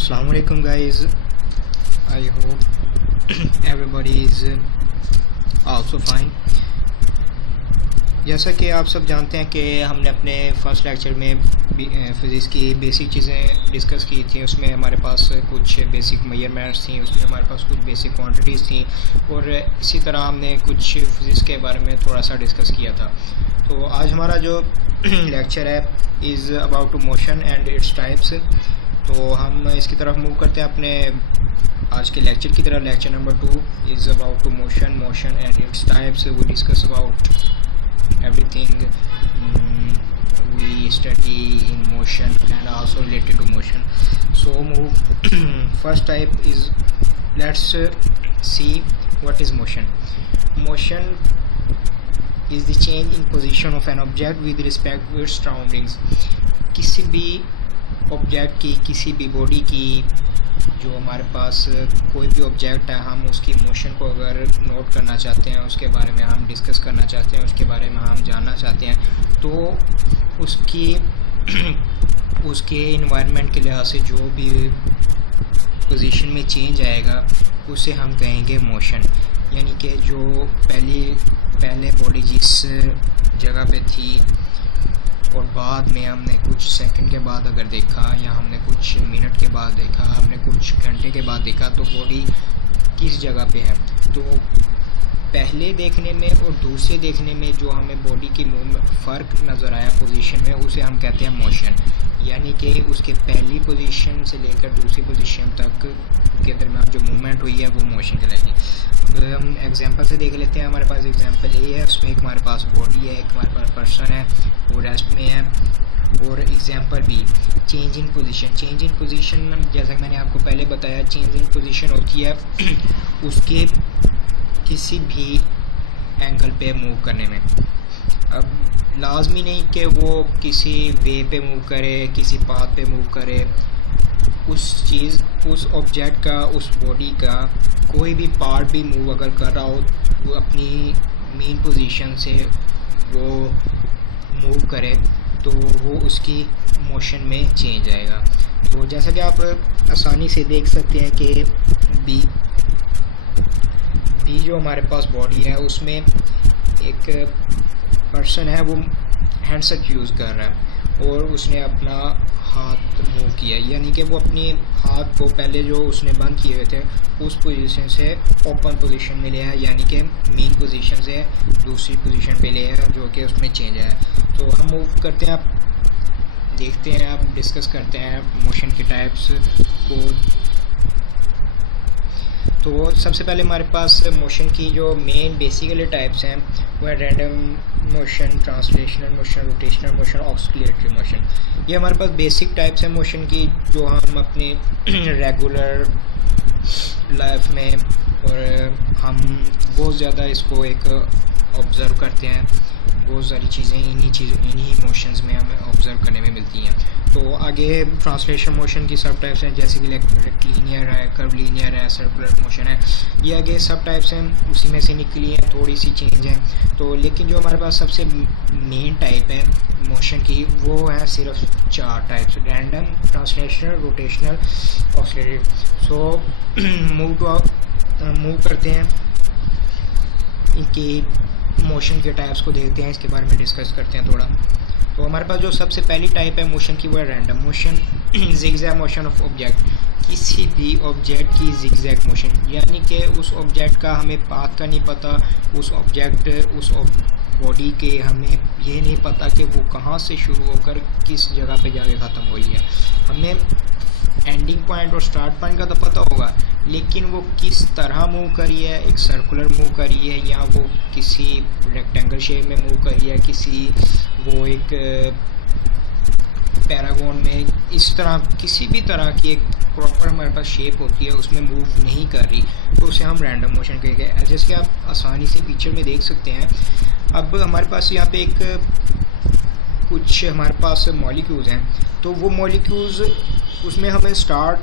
Assalamu alaikum guys. I hope everybody is also fine. जैसा कि आप सब जानते हैं कि हमने अपने फर्स्ट लेक्चर में फ़िज़िक्स की बेसिक चीज़ें डिस्कस की थी। उसमें हमारे पास कुछ बेसिक मेजरमेंट्स थी, उसमें हमारे पास कुछ बेसिक क्वांटिटीज़ थी और इसी तरह हमने कुछ फ़िज़िक्स के बारे में थोड़ा सा डिस्कस किया था। तो आज हमारा जो लेक्चर है is about to motion and its types. तो हम इसकी तरफ मूव करते हैं अपने आज के लेक्चर की तरफ। Lecture number 2 is about to motion and its types. We discuss about everything we study in motion and also related to motion. So first type is, let's see what is motion. Motion is the change in position of an object with respect to its surroundings. किसी भी object की, किसी भी body की, जो हमारे पास कोई भी ऑब्जेक्ट है, हम उसकी मोशन को अगर नोट करना चाहते हैं, उसके बारे में हम डिस्कस करना चाहते हैं, उसके बारे में हम जानना चाहते हैं, तो उसके इन्वायरमेंट के लिहाज से जो भी पोजीशन में चेंज आएगा उसे हम कहेंगे मोशन। यानी कि जो पहले बॉडी जिस जगह पे थी और बाद में हमने कुछ सेकंड के बाद अगर देखा, या हमने कुछ मिनट के बाद देखा, हमने कुछ घंटे के बाद देखा, तो बॉडी किस जगह पे है। तो पहले देखने में और दूसरे देखने में जो हमें बॉडी की फ़र्क नज़र आया पोजीशन में, उसे हम कहते हैं मोशन। यानी कि उसके पहली पोजीशन से लेकर दूसरी पोजीशन तक के दरमियान जो मूवमेंट हुई है वो मोशन कहलाएगी। तो हम एग्जांपल से देख लेते हैं। हमारे पास एग्जांपल ये है, उसमें एक हमारे पास बॉडी है, एक हमारे पास पर्सन है, वो रेस्ट में है। और एग्जांपल भी change in position. Change in position जैसा कि मैंने आपको पहले बताया, चेंज इन पोजीशन होती है उसके किसी भी एंगल पे मूव करने में। अब लाजमी नहीं कि वो किसी वे पे मूव करे, किसी पाथ पे मूव करे। उस ऑब्जेक्ट का, उस बॉडी का कोई भी पार्ट भी मूव अगर कर रहा हो, वो अपनी मेन पोजीशन से वो मूव करे तो वो उसकी मोशन में चेंज आएगा। तो जैसा कि आप आसानी से देख सकते हैं कि बी जो हमारे पास बॉडी है, उसमें एक पर्सन है, वो हैंडसेट यूज़ कर रहा है और उसने अपना हाथ मूव किया। यानी कि वो अपने हाथ को पहले जो उसने बंद किए हुए थे उस पोजीशन से ओपन पोजीशन में ले आया, यानी कि मेन पोजीशन से दूसरी पोजीशन पे ले आया, जो कि उसमें चेंज आया। तो हम मूव करते हैं, आप देखते हैं, आप डिस्कस करते हैं मोशन के टाइप्स को। तो सबसे पहले हमारे पास मोशन की जो मेन बेसिकली टाइप्स हैं वो है random motion, translational motion, rotational motion, oscillatory motion. ये हमारे पास बेसिक टाइप्स हैं मोशन की, जो हम अपने रेगुलर लाइफ में और हम बहुत ज़्यादा इसको एक ऑब्ज़र्व करते हैं। बहुत सारी चीज़ें इन्हीं मोशंस में हमें ऑब्ज़र्व करने में मिलती हैं। तो आगे ट्रांसलेशन मोशन की सब टाइप्स हैं, जैसे कि लीनियर है, कर्वलीनियर है, सर्कुलर मोशन है। ये आगे सब टाइप्स हैं, उसी में से निकली हैं, थोड़ी सी चेंज है। तो लेकिन जो हमारे पास सबसे मेन टाइप है मोशन की, वो है सिर्फ 4 types: random, translational, rotational, oscillatory. So move करते हैं कि मोशन के टाइप्स को देखते हैं, इसके बारे में डिस्कस करते हैं थोड़ा। तो हमारे पास जो सबसे पहली टाइप है मोशन की, वो है random motion, zigzag motion of object. किसी भी ऑब्जेक्ट की जिगजैग मोशन, यानी कि उस ऑब्जेक्ट का हमें पाथ का नहीं पता, उस बॉडी के हमें ये नहीं पता कि वो कहाँ से शुरू होकर किस जगह पे जाके ख़त्म हो रही है। हमें एंडिंग पॉइंट और स्टार्ट पॉइंट का तो पता होगा, लेकिन वो किस तरह मूव करी है, एक सर्कुलर मूव करी है या वो किसी रेक्टेंगल शेप में मूव करी है, वो एक पैरागोन में, इस तरह किसी भी तरह की एक प्रॉपर हमारे पास शेप होती है, उसमें मूव नहीं कर रही, तो उसे हम रैंडम मोशन कहेंगे। जैसे कि आप आसानी से पिक्चर में देख सकते हैं। अब हमारे पास यहाँ पे कुछ हमारे पास मॉलिक्यूल्स हैं, तो वो मॉलिक्यूल्स, उसमें हमें स्टार्ट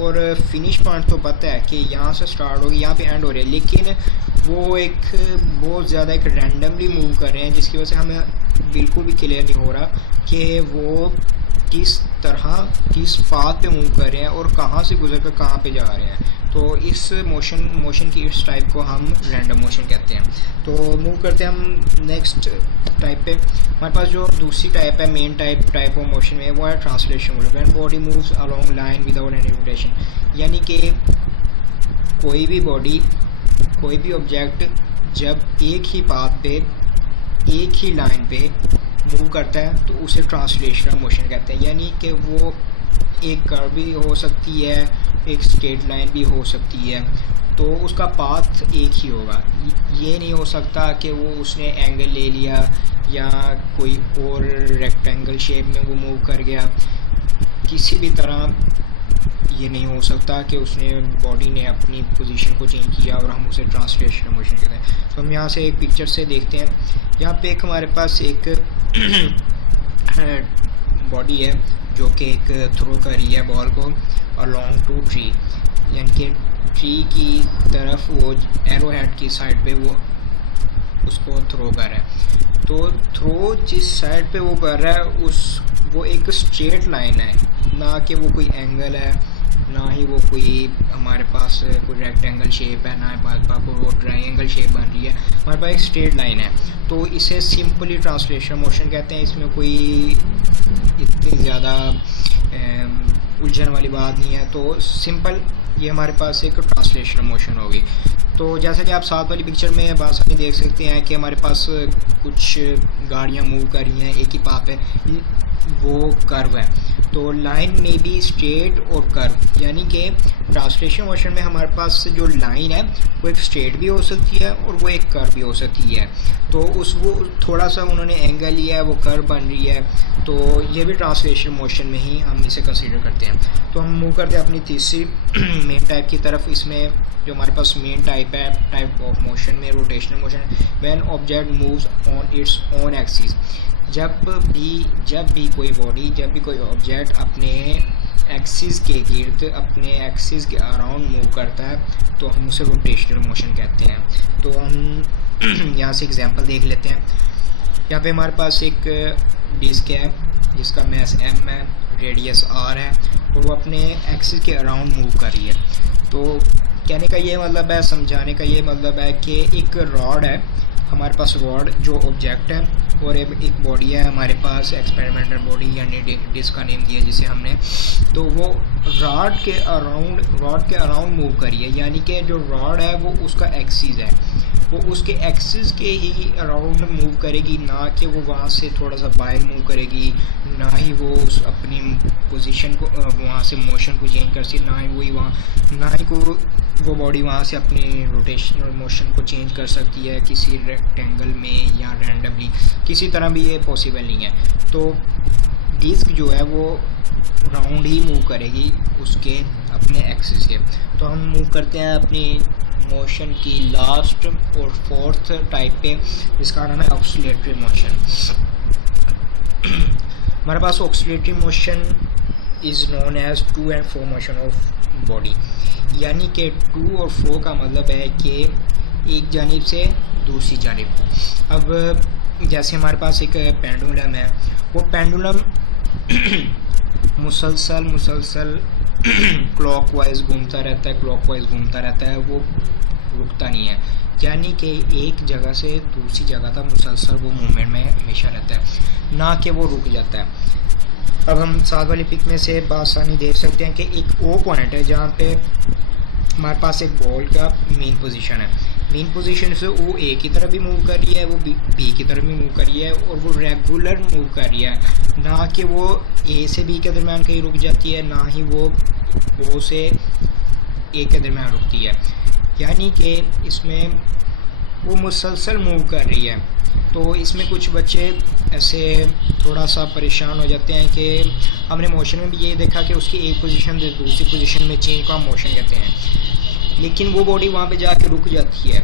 और फिनिश पॉइंट तो पता है कि यहाँ से स्टार्ट होगी, यहाँ पे एंड हो रही है, लेकिन वो एक बहुत ज़्यादा एक रैंडमली मूव कर रहे हैं, जिसकी वजह से हमें बिल्कुल भी क्लियर नहीं हो रहा कि वो किस तरह तरह किस पाथ पे मूव कर रहे हैं और कहाँ से गुजर कर कहाँ पे जा रहे हैं। तो इस मोशन की इस टाइप को हम रैंडम मोशन कहते हैं। तो मूव करते हैं हम नेक्स्ट टाइप पे। हमारे पास जो दूसरी टाइप है मेन टाइप ऑफ मोशन में, वो है translation motion. When body moves along line without any rotation, यानी कि कोई भी ऑब्जेक्ट जब एक ही पाथ पे एक ही लाइन पे मूव करता है तो उसे ट्रांसलेशनल मोशन कहते हैं। यानी कि वो एक कर्व भी हो सकती है, एक स्ट्रेट लाइन भी हो सकती है, तो उसका पाथ एक ही होगा। ये नहीं हो सकता कि वो उसने एंगल ले लिया या कोई और रेक्टेंगल शेप में वो मूव कर गया। किसी भी तरह ये नहीं हो सकता कि उसने बॉडी ने अपनी पोजीशन को चेंज किया और हम उसे ट्रांसलेशनल मोशन कहते हैं। तो हम यहाँ से एक पिक्चर से देखते हैं। यहाँ पे एक हमारे पास एक बॉडी है जो कि एक थ्रो कर रही है बॉल को अलोंग टू ट्री, यानी कि ट्री की तरफ वो एरो हेड की साइड पे वो उसको थ्रो कर रहा है। तो थ्रो जिस साइड पे वो कर रहा है वो एक स्ट्रेट लाइन है, ना कि वो कोई एंगल है, ना ही वो कोई हमारे पास कोई रेक्टेंगल शेप है, ना हमारे पास कोई ट्रायंगल शेप बन रही है। हमारे पास एक स्ट्रेट लाइन है, तो इसे सिंपली ट्रांसलेशनल मोशन कहते हैं। इसमें कोई इतनी ज़्यादा उलझन वाली बात नहीं है। तो सिंपल ये हमारे पास एक ट्रांसलेशनल मोशन होगी। तो जैसा कि आप साथ वाली पिक्चर में बासानी देख सकते हैं कि हमारे पास कुछ गाड़ियाँ मूव कर रही हैं एक ही पाथ पे, वो कर्व है। तो लाइन में भी स्ट्रेट और कर्व, यानी कि ट्रांसलेशनल मोशन में हमारे पास जो लाइन है वो एक स्ट्रेट भी हो सकती है और वो एक कर्व भी हो सकती है। तो वो थोड़ा सा उन्होंने एंगल लिया है, वो कर्व बन रही है। तो ये भी ट्रांसलेशनल मोशन में ही हम इसे कंसीडर करते हैं। तो हम मूव करते हैं अपनी तीसरी मेन टाइप की तरफ। इसमें जो हमारे पास मेन टाइप ऑफ मोशन में rotational motion, when object moves on its own axis. जब भी कोई ऑब्जेक्ट अपने एक्सिस के गिर्द, अपने एक्सिस के अराउंड मूव करता है तो हम उसे रोटेशनल मोशन कहते हैं। तो हम यहाँ से एग्जांपल देख लेते हैं। यहाँ पे हमारे पास एक डिस्क है जिसका मैस m है, रेडियस r है और वो अपने एक्सिस के अराउंड मूव कर रही है। तो कहने का ये मतलब है, समझाने का ये मतलब है कि एक रॉड है हमारे पास, रॉड जो ऑब्जेक्ट है, और एक बॉडी है हमारे पास, एक्सपेरिमेंटल बॉडी यानी डिस्क का नेम दिया जिसे हमने। तो वो रॉड के अराउंड मूव करी है, यानी कि जो रॉड है वो उसका एक्सिस है, वो उसके एक्सिस के ही अराउंड मूव करेगी, ना कि वो वहाँ से थोड़ा सा बाहर मूव करेगी, ना ही वो अपनी पोजीशन को वहाँ से मोशन को चेंज कर सकती, ना ही वो बॉडी वहाँ से अपनी रोटेशनल मोशन को चेंज कर सकती है किसी रेक्टेंगल में या रैंडमली, किसी तरह भी ये पॉसिबल नहीं है। तो डिस्क जो है वो राउंड ही मूव करेगी उसके अपने एक्सिस के। तो हम मूव करते हैं अपनी मोशन की लास्ट और फोर्थ टाइप पे, जिसका नाम है ऑक्सीलेटरी मोशन। हमारे पास oscillatory motion is known as to and fro motion of body, यानी कि टू और फ्रो का मतलब है कि एक जानिब से दूसरी जानिब। अब जैसे हमारे पास एक पेंडुलम है, वो पेंडुलम मुसलसल क्लॉकवाइज घूमता रहता है, वो रुकता नहीं है, यानी कि एक जगह से दूसरी जगह तक मुसलसल वो मूवमेंट में हमेशा रहता है, ना कि वो रुक जाता है। अब हम साथ वाली पिक में से बासानी देख सकते हैं कि एक ओ पॉइंट है जहाँ पे हमारे पास एक बॉल का मेन पोजीशन है। मेन पोजीशन से वो ए की तरफ भी मूव कर रही है, वो बी की तरफ भी मूव कर रही है, और वो रेगुलर मूव कर रही है, ना कि वो ए से बी के दरमियान कहीं रुक जाती है, ना ही वो ओ से ए के दरमियान रुकती है, यानी कि इसमें वो मुसलसल मूव कर रही है। तो इसमें कुछ बच्चे ऐसे थोड़ा सा परेशान हो जाते हैं कि हमने मोशन में भी ये देखा कि उसकी एक पोजीशन से दूसरी पोजीशन में चेंज को हम मोशन कहते हैं, लेकिन वो बॉडी वहाँ पे जाके रुक जाती है,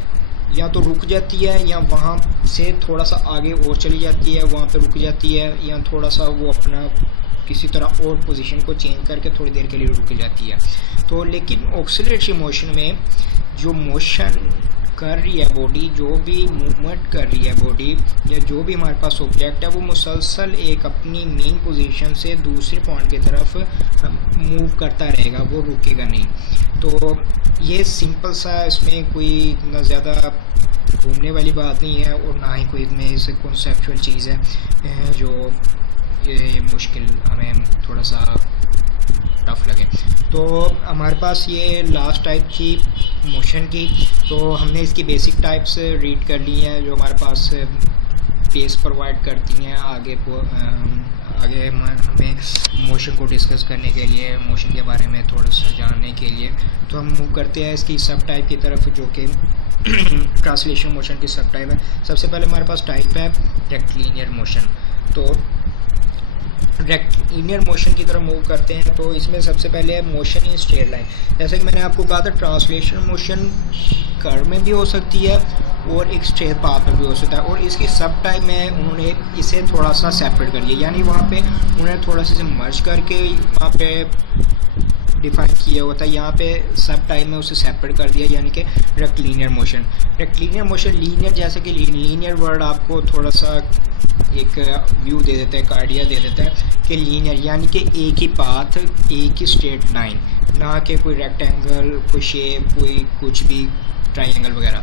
या तो रुक जाती है या वहाँ से थोड़ा सा आगे और चली जाती है, वहाँ पे रुक जाती है, या थोड़ा सा वो अपना किसी तरह और पोजीशन को चेंज करके थोड़ी देर के लिए रुक जाती है। तो लेकिन ऑक्सीलेटरी मोशन में जो मोशन कर रही है बॉडी, जो भी मूवमेंट कर रही है बॉडी या जो भी हमारे पास ऑब्जेक्ट है वो मुसलसल एक अपनी मेन पोजीशन से दूसरे पॉइंट की तरफ मूव करता रहेगा, वो रुकेगा नहीं। तो ये सिंपल सा, इसमें कोई ना ज़्यादा घूमने वाली बात नहीं है और ना ही कोई इसमें कॉन्सेप्चुअल चीज़ है जो ये मुश्किल हमें थोड़ा सा टफ लगे। तो हमारे पास ये लास्ट टाइप की मोशन की, तो हमने इसकी बेसिक टाइप्स रीड कर ली हैं जो हमारे पास बेस प्रोवाइड करती हैं आगे हमें मोशन को डिस्कस करने के लिए, मोशन के बारे में थोड़ा सा जानने के लिए। तो हम मूव करते हैं इसकी सब टाइप की तरफ, जो कि ट्रांसलेशन मोशन की सब टाइप है। सबसे पहले हमारे पास टाइप है रेक्टिलिनियर मोशन। तो रेक्टिलिनियर मोशन की तरफ मूव करते हैं, तो इसमें सबसे पहले है मोशन इन स्ट्रेट लाइन। जैसे कि मैंने आपको कहा था, ट्रांसलेशन मोशन कर्व में भी हो सकती है और एक स्ट्रेट पाथ में भी हो सकता है, और इसकी सब टाइप में उन्होंने इसे थोड़ा सा सेपरेट कर दिया, यानी वहाँ पे उन्होंने थोड़ा सा मर्ज करके वहाँ पे डिफाइन किया हुआ था, यहाँ पे सब टाइप में उसे सेपरेट कर दिया, यानी कि rectilinear motion. Rectilinear motion linear, जैसे कि लीनियर वर्ड आपको थोड़ा सा एक व्यू दे देता है, एक आइडिया दे देता है कि लीनियर यानी कि एक ही पाथ, एक ही स्ट्रेट लाइन, ना कि कोई रेक्टेंगल, कोई शेप, कोई कुछ भी ट्रायंगल वगैरह।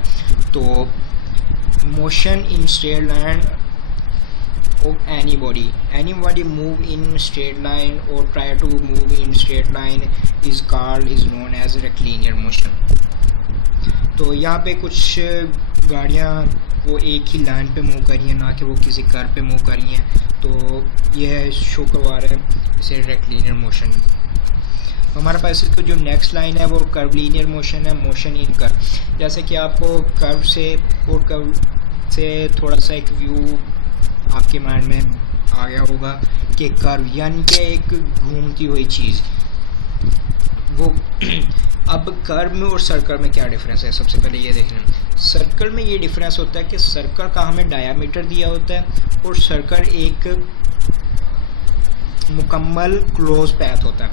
तो motion in straight line of anybody move in straight line or try to move in straight line is known as rectilinear motion। तो यहाँ पे कुछ गाड़ियाँ वो एक ही लाइन पे मूव कर रही हैं, ना कि वो किसी कर्व पे मूव कर रही हैं, तो यह शो करवा रहा है इसे रेक्टिलिनियर मोशन। हमारे पास इसको जो नेक्स्ट लाइन है वो कर्वलिनियर मोशन है, मोशन इन कर्व। जैसे कि आपको कर्व से और कर्व से थोड़ा सा एक व्यू आपके माइंड में आ गया होगा कि कर्व यानी कि एक घूमती हुई चीज़, वो अब कर्व में और सर्कल में क्या डिफरेंस है, सबसे पहले ये देखना। सर्कल में ये डिफरेंस होता है कि सर्कल का हमें डायामीटर दिया होता है और सर्कल एक मुकम्मल क्लोज पैथ होता है,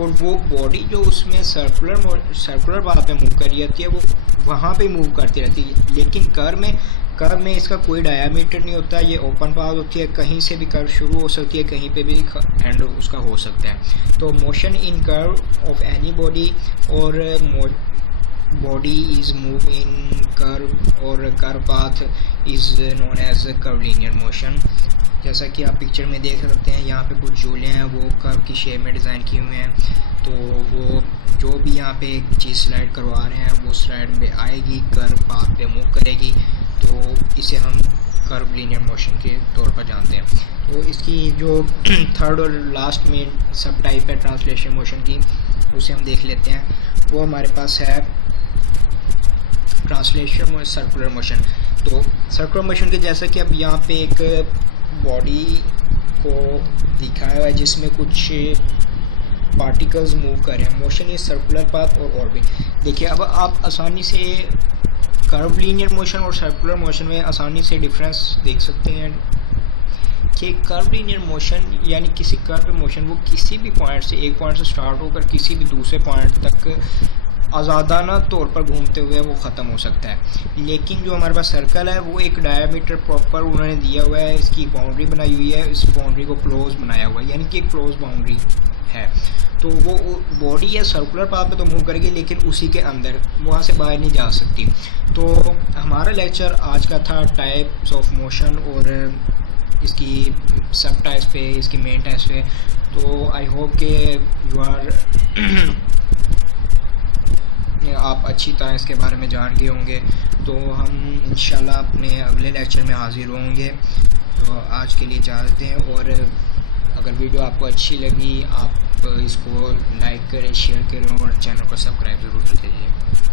और वो बॉडी जो उसमें सर्कुलर वहाँ पे मूव करी जाती है वो वहाँ पे मूव करती रहती है। लेकिन कर्व में इसका कोई डायामीटर नहीं होता, ये ओपन पाथ होती है, कहीं से भी कर्व शुरू हो सकती है, कहीं पे भी एंड उसका हो सकता है। तो motion in curve of any body और body is move in curve और curve path is known as curvilinear motion. जैसा कि आप पिक्चर में देख सकते हैं, यहाँ पे कुछ झूले हैं वो कर्व की शेप में डिज़ाइन किए हुए हैं, तो वो जो भी यहाँ पे एक चीज़ स्लाइड करवा रहे हैं वो स्लाइड में आएगी, कर्व पाथ पे मूव करेगी, तो इसे हम कर्वलिनियर मोशन के तौर पर जानते हैं। तो इसकी जो थर्ड और लास्ट में सब टाइप है ट्रांसलेशन मोशन की, उसे हम देख लेते हैं। वो हमारे पास है ट्रांसलेशन सर्कुलर मोशन। तो सर्कुलर मोशन के जैसा कि अब यहाँ पे एक बॉडी को दिखाया हुआ है जिसमें कुछ पार्टिकल्स मूव कर रहे हैं, मोशन इज सर्कुलर पाथ और ऑर्बिट। देखिए अब आप आसानी से कर्वलिनियर मोशन और सर्कुलर मोशन में आसानी से डिफरेंस देख सकते हैं कि कर्वलिनियर मोशन यानी किसी कर्व पे मोशन वो किसी भी पॉइंट से, एक पॉइंट से स्टार्ट होकर किसी भी दूसरे पॉइंट तक आज़ादाना तौर पर घूमते हुए वो ख़त्म हो सकता है। लेकिन जो हमारे पास सर्कल है वो एक डायमीटर प्रॉपर उन्होंने दिया हुआ है, इसकी बाउंड्री बनाई हुई है, इस बाउंड्री को क्लोज बनाया हुआ है, यानी कि एक क्लोज बाउंड्री है। तो वो बॉडी या सर्कुलर पाथ पे तो मूव करेगी, लेकिन उसी के अंदर, वहाँ से बाहर नहीं जा सकती। तो हमारा लेक्चर आज का था टाइप्स ऑफ मोशन और इसकी सब टाइप्स पे, इसकी मेन टाइप्स पे। तो आई होप के आप अच्छी तरह इसके बारे में जान गए होंगे। तो हम इंशाल्लाह अपने अगले लेक्चर में हाजिर होंगे। तो आज के लिए इजाज़त दें, और अगर वीडियो आपको अच्छी लगी आप इसको लाइक करें, शेयर करें और चैनल को सब्सक्राइब ज़रूर कीजिए।